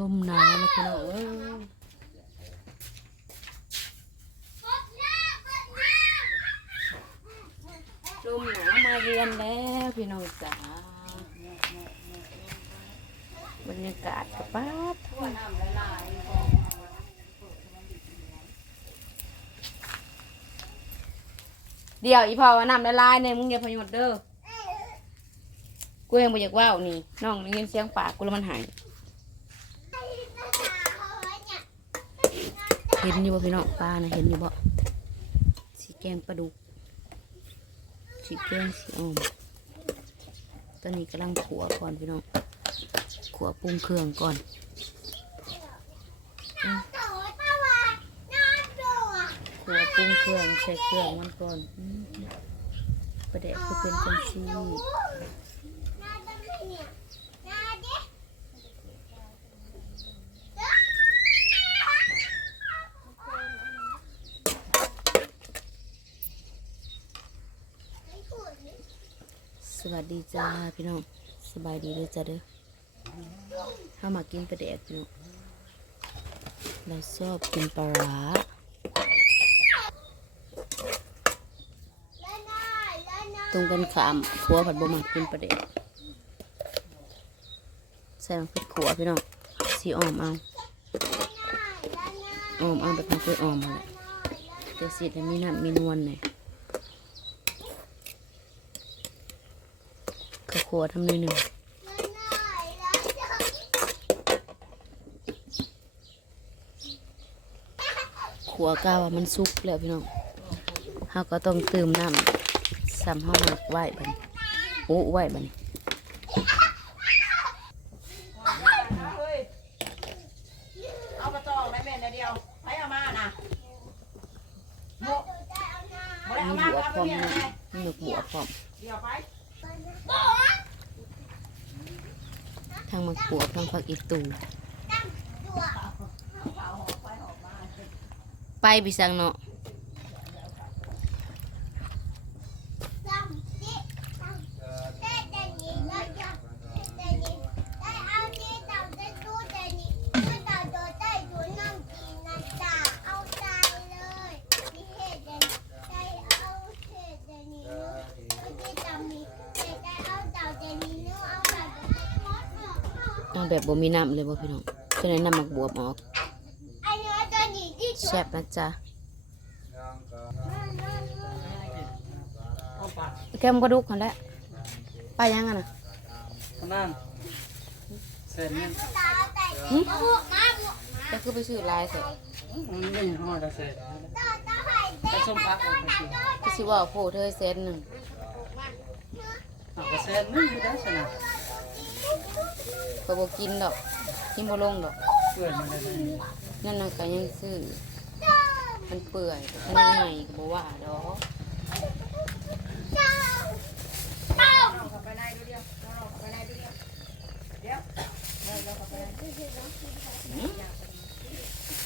ลมหนาวนะพี่น้องเอ้ยลมหนาวมาเยือนแล้วพี่น้องจ๋าบรรยากาศกระปัดเดี๋ยวอีพอว่าน้ำละลายเนี่ยมึงอย่าพยศเด้อกูยังบ่อยากว่าวนี่น้องได้ยินเสียงปากกูแล้วมันหาย เห็นอยู่บ่พี่น้องปลานะเห็นอยู่บ่สีแกงปลาดุกสีแกงสีอ่อมตอนนี้กำลังขัวก่อนพี่น้องขัวปรุงเครื่องก่อนขัวปรุงเครื่องใส่เครื่องมันก่อนประเดะคือเป็นจังซี่ วัสดีจ้าพี่น้องสบายดีเลยจ้าเด้อถ้ามากินประเดะพี่น้องเราชอบกินปลาร้าตรงกันข้ามขัวผัดบะหมักกินประเดะใส่ลงไปขัวพี่น้องสีอ่อมเอาอ่อมเอาแบบมันคืออ่อมมาแหละแต่สีแต่มีน้ำมีนวลหน่อย ข้าวขัวทำหน่อยหนึ่งขัวกาวามันสุกแล้วพี่น้องเราก็ต้องเติมน้ำซ้ำห้าหมักไว้บัดนโอ้ไว้บัดนเอากระจอกได้แม่นเดียวไปเอามานะโมบ่ได้มีเอามาบัวก็พร้อเอามไปนะเนี่ยมีหนึกบัวพร้อมเดี๋ยวไป ทั้งมะกรูดทั้งผักอีตูไปไปสังเนาะ แบบบ่มีน้ำเลยบ่พี่น้องจะได้น้ำหมักบวบออกแซ่บนะจ๊ะเอาปากแก้มกระดูกกันแหล้วไปยังอะนะขนั่นเสร็จนี่หึจะคือไปซื้อลายเสร็จมันไม่ห่อจะเสร็จไปส้มพักเอาไปกินก็สิว่าโพเธอเซนหนึ่งเอาไปเสร็จนี่ไม่ได้ชนะ ก็บ่กินดอกกินบ่ลงดอก เพื่อนมันได้ไหมนั่นน่ะก็ยังซื้อมันเปื่อยอันนี้ใหม่ก็บ่ว่าดอกเอาไปในดูเดียวเอาไปในดูเดียวเดี๋ยว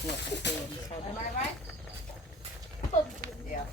ปวดเต็มใส่เอามาเลยไว้เดี๋ยว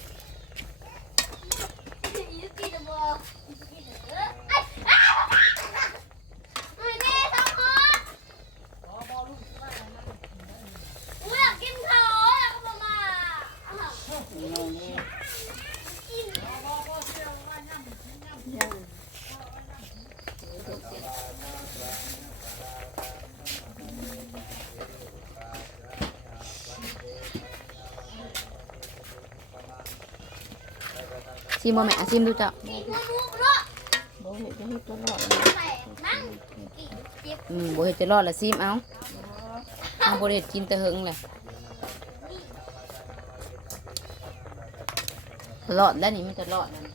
ซิมบ่แม่ซิมดูจ้ะบ่เฮ็ดจะเฮ็ดตลอดอืมบ่เห็ดจะรอดละซิมเอาเอาบ่เห็ดกินแต่เฮงแหละรอดแล้วนี่มันจะรอดนั่น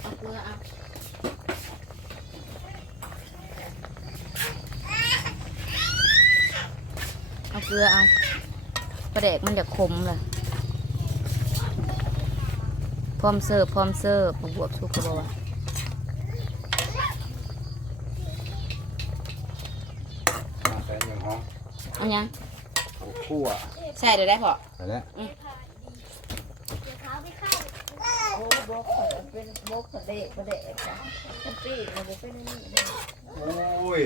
เอาเกลือเอา เอาเกลือเอาปลาแดกมันจะขมเลยพร้อมเสิร์ฟพร้อมเสิร์ฟบวบสุกกระบอกว่าใส่หนึ่งห้องเอันยังคั่วใส่เดี๋ยวได้พอใส่แล้วโอ้บอกเป็นมกทะเลประเดะจ้ะกะปิมันจะเป็นนี่โอ้ย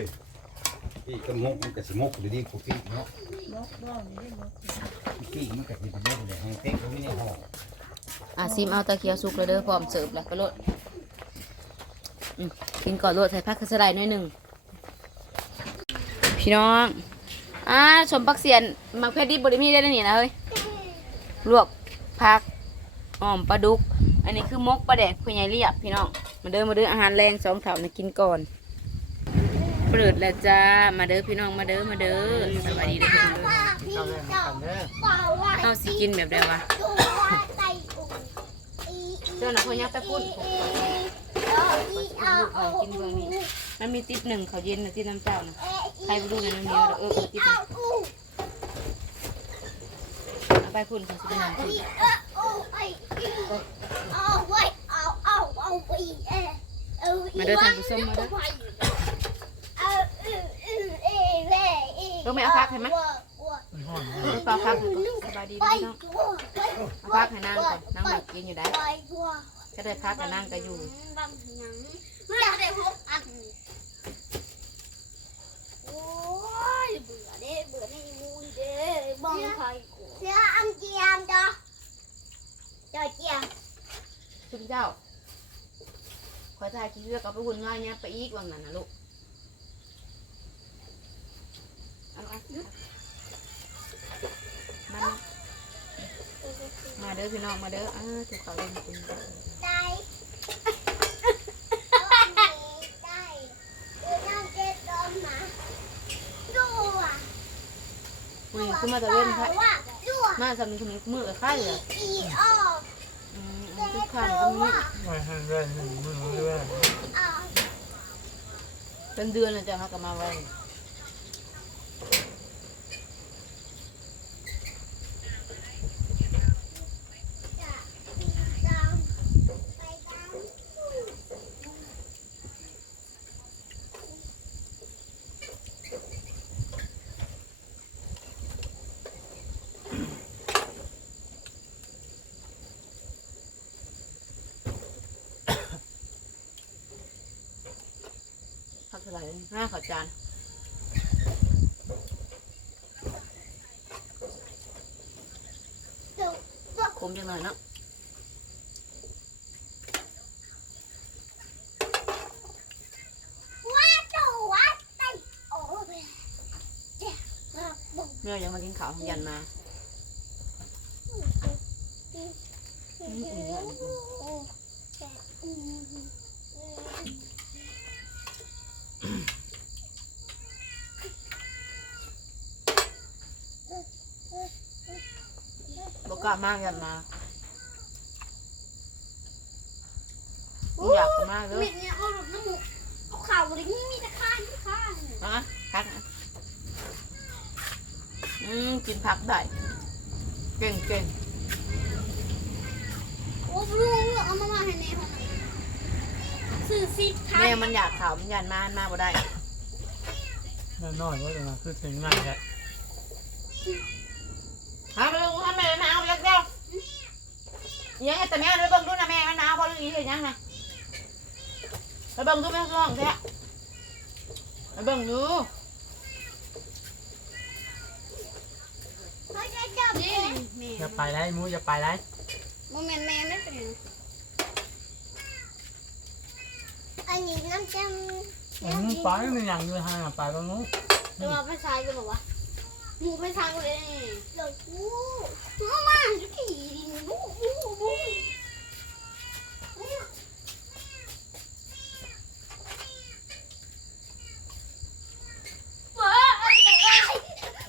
ปีกระมกมันกระสมกดีๆกูปีเนาะมกบ่นี่มกปีกมันกระสิบมกเลยให้เต็กตรงนี้หองอะซิมเอาตะเคียวสุกแล้วเด้อพร้อมเสิร์ฟแล้วก็โลดอืมกินก่อนโลดใส่ผักกระสไลด์หน่อยหนึ่งพี่น้องอ่าชมปักเสียนมักเพชรดิบบริมีได้แล้วนี่นะเฮ้ยลวกผักอ้อมปลาดุก อันนี้คือมกปลาแดกคุณยายเรียบพี่น้องมาเด้อมาเด้ออาหารแรงสองเถานะกินก่อน เปิดแล้วจ้า มาเด้อพี่น้องมาเด้อมาเด้อสวัสดีเด้อพี่น้องเด้อกินข้าวแรงกันเด้อเอาสิกินแบบใดวะเจ้าหน้าพ่อยักษ์ตะพุ่นกินเบื้องนี้มันมีติดหนึ่งเขาวเย็นนะติดน้ำเจ้านะใครไปดูในนั้นมีเออเออติดหนึ่งเอาไปพุ่นเขาสิเป็นน้ำพุ่นมาเด้อทานผู้ชมมาเด้ อลูกไม่เอาพักให้ไหมมันห้อนลูกเปล่าพักให้ก่อนสบายดีเด้อพี่น้องเอาพักให้นั่งก่อนนั่งแบบกินอยู่ได้ก็ได้พักกับนั่งก็อยู่ไม่ได้พบอันโอ้ยเบื่อเด้เบื่อในมูยเด้บ้องไฟกูเสืออังเจียมจ้ะจ้ะเจียมชุมเจ้าขอถ่ายคลิปเลือกเอาไปหุ่นง่ายเนี่ยไปอีกวังนั้นนะลูก ด้อพี่น้องมาเด้ออ้าถูกเขาเล่นจริงได้ได้ดูน้ำเจ็ดดมนะดูอะคุยขึ้นมาตะเล่นค่ะว่าดูอะมาสำนึกถึงมือกับไข่เหรออีอ้ออืมเจ็ทุกดครั้งดก็มมีอะไม่ให้แรงหนึ่งมือเรื่อยอะเป็นเดือนแล้วจ้ะเขาก็มาไว้ จะมีตังไปตัง พักเท่า ไหร่หน้าขาจานดูคมจังหน่อยเนาะว่าดูว่าไตโอ้ยเยังมากินข้าวของยันมาอืมอืมอืม บอกกล้ามากยันมาอยากมากเลยเม็ดเนี่ยเอาหลุดน้ำมูกเอาข่าวเลยมีแต่ข้างข้างนะพักนะอืมกินผักได้ เก่งเก่งโอ้ลูกเอามามาให้แม่ของมันสื่อสิทัแม่มันอยากข่าวมันยันมามันมาบ่ได้ๆแน่นอนว่าจะมาคือถึงง่ายแหละ หาไปลงทำแม่มาเอาเล็กเดียว ยังไงแต่แม่เลยเบิ่งดูนะแม่มันหนาวเพราะเรื่องนี้เลยยังนะไปเบิ่งดูแม่ร้องแท้ไปเบิ่งดูเขาจะจับแม่แม่อย่าไปไรมูอย่าไปไรโมเมนต์แม่ไม่เป็นอันนี้น้ำจังมูไปมันอย่างอยู่ห่างไปตรงนู้นจะมาไปใช้กันหรอวะหมูไปใช้กันเลยเดี๋ยวกูมามาจะขี่บูบูบู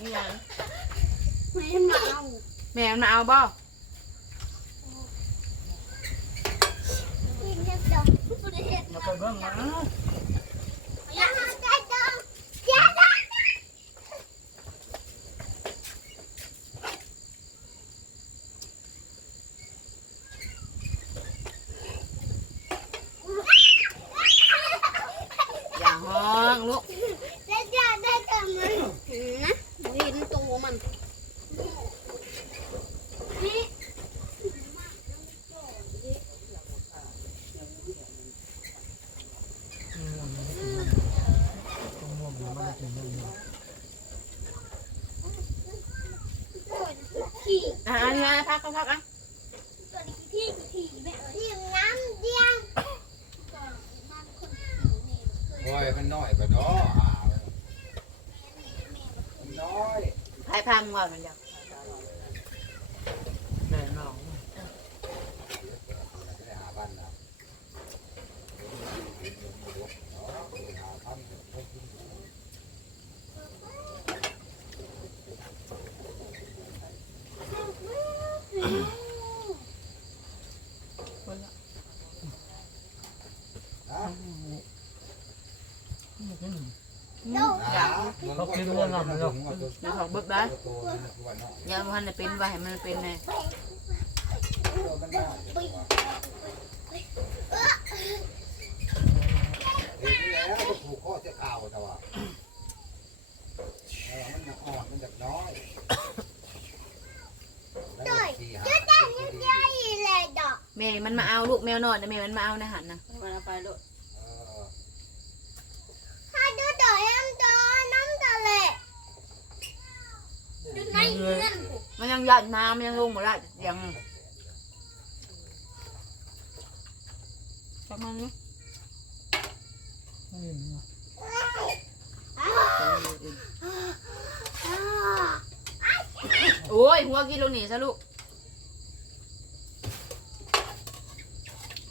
นี่ยัง ไม่มาเอา แม่มันมาเอาบ่กินจะดอกผู้ใดเห็นอย่าไปเบิ่งนะอย่าหาใจดอกอย่าดอก อย่าห้องลูก ได้จ้าได้จ้ามันนะเห็นตัวมันนี่ พักก็พักอะตัวนี้ที่ขี่แม่เอ้ยน้ำเดียงคนนี่โอ้ยมันน้อยกว่าน้ออ่ามันน้อยพายพังว่ามันยากแม่น้องไม่ได้หาบ้านนะ Wala. Ah. Không kiếm luôn làm. Nó học bớt đấy. Nhà ông hắn là pin và hắn là này. Nó nó nó nó nó nó สี่หาแต่ยังใหญ่เลยดอกแม่มันมาเอาลูกแมวนอนนะแม่มันมาเอาในหันนะมันเอาไปลูกเออถ้าดูดอกน้ำตาน้ำตาเลยดูในเงื่อนมันยังยันมามันยังลงหมดละยังจักมันนี่โอ้ยหัวกินลงหนีซะลูก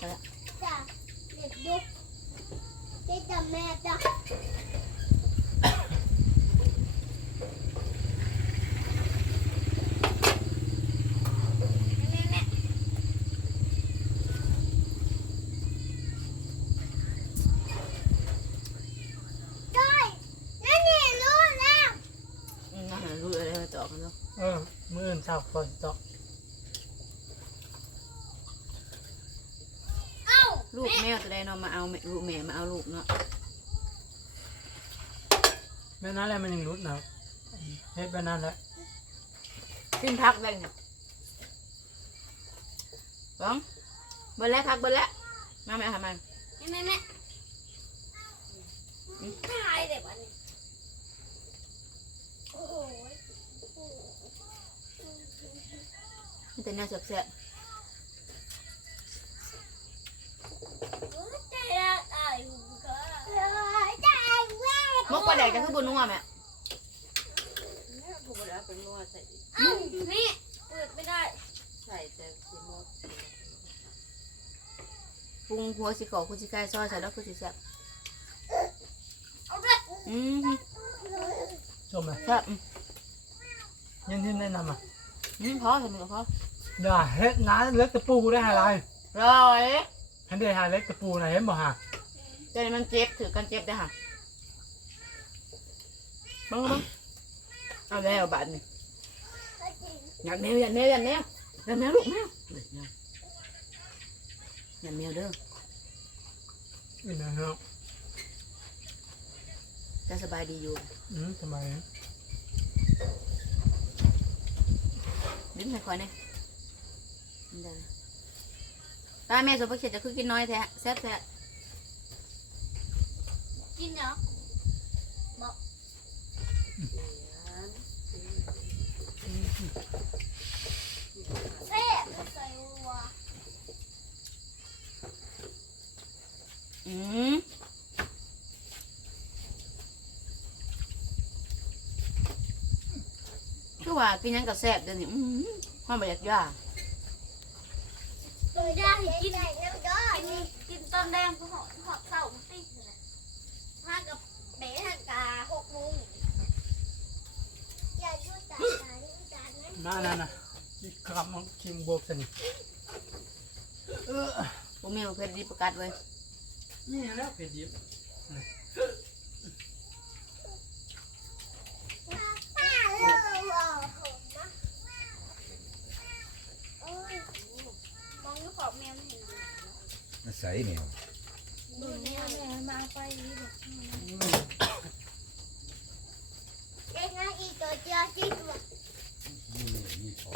จ้ะเด็กยุกเจ๊จะ แม่จ้ะได้นั่นนี่รู้แล้วอืมอาหารรู้อะไรมาต่อกันเนาะเออมื้ออื่นเช้าฝนตกเอ้าลูกแมวจะได้เนาะมาเอาแม่ลูกแม่มาเอาลูกเนาะ แม่นั้นแหละมันยังรุดนะเฮ็ดแบบนั้นแหละขึ้นพักได้ไงฟังเบิดแล้วพักเบิดแล้วมาแม่ทำไมแม่แม่ตายเด็กวันนี้โอ้โหมันเป็นแนวแซ่บ ใจละตายหูก็ใจแม่ๆมกปลาแดกจะคือบนนัวแม่ผูกแล้วเป็นนวดใส่อ้าวนี่เปิดไม่ได้ ใส่แต่สีมดปรุงหัวสิกรอกคุณสิไก่ซอยใส่แล้วคุณสิแซ่บเอาด้วยอืมชมไหมแซ่บอืมยังที่แนะนำอะอืมพอทำมือพออย่าเฮ็ดน้าเล็กตะปูได้อะไรร้อยให้ได้หาเล็กตะปูนะเห็นบ่ฮะเจนมันเจ็บถือกันเจ็บได้ค่ะ บังบังเอาแล้วบาดนี่อยากแมวอยากแมวอยากแมวอยากแมวลูกแมวเด็กแมวอยากแมวเด้ออีนะฮะจะสบายดีอยู่อืมทำไมดิ้นให้คอยเนี่ยเด้อตาแม่สุภาพเขียจะคือกินน้อยแท้แซ่บแท้กินเนาะเซ่ใส่หัว อืมคือ ว่ากินหยังกับแซ่บเดี๋ยวนี้อืมความประหยัดยาตัวย่ากินน้ำด้อยกินตอนแดงก็หอมหอมเศร้าติดเลยห้ากับเบ๋ห้ากาหกโมงอย่ายุ่งจานจานจานนั้น มานั่นน่ะที่กลับมาคิมโบกสนิทเออผมมีประเภทดีประกาศไว้นี่แล้วเผ็ดดิบ ป้าเลิกบอกผมนะโอ้ยมองลูกขอบแมวไม่เห็นเลย มันใส่ เนี่ยดูแมวแมวมาไปแบบเด็กนั่งอีกตัวเดียวสิตัว นี่นี่พอ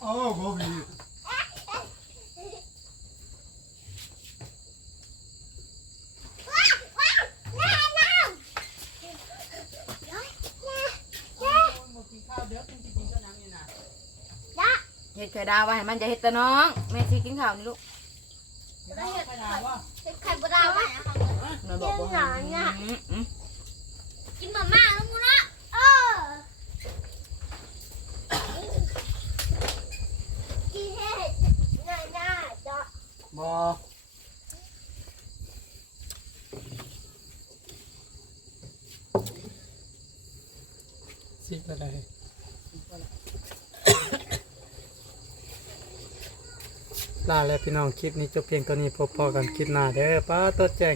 โอ้โหบี แม่น้ำแม่แม่ จ้ะ เฮ็ดไข่ดาวไว้ให้มันจะเฮ็ดแต่น้อง แม่สิกินข้าวนี่ลูกได้เห็ดไข่เห็ดไข่ปลาไว้นะคะมันบอกบ่ให้อืมอืมกินมาม่าแล้วมูนะเออกินเห็ดง่ายง่ายจ้ะบอสิบอะไร ลาแล้วพี่น้องคลิปนี้จบเพียงตัวนี้พบพอกันคลิปหน้าเด้อป้าตัวแจ้ง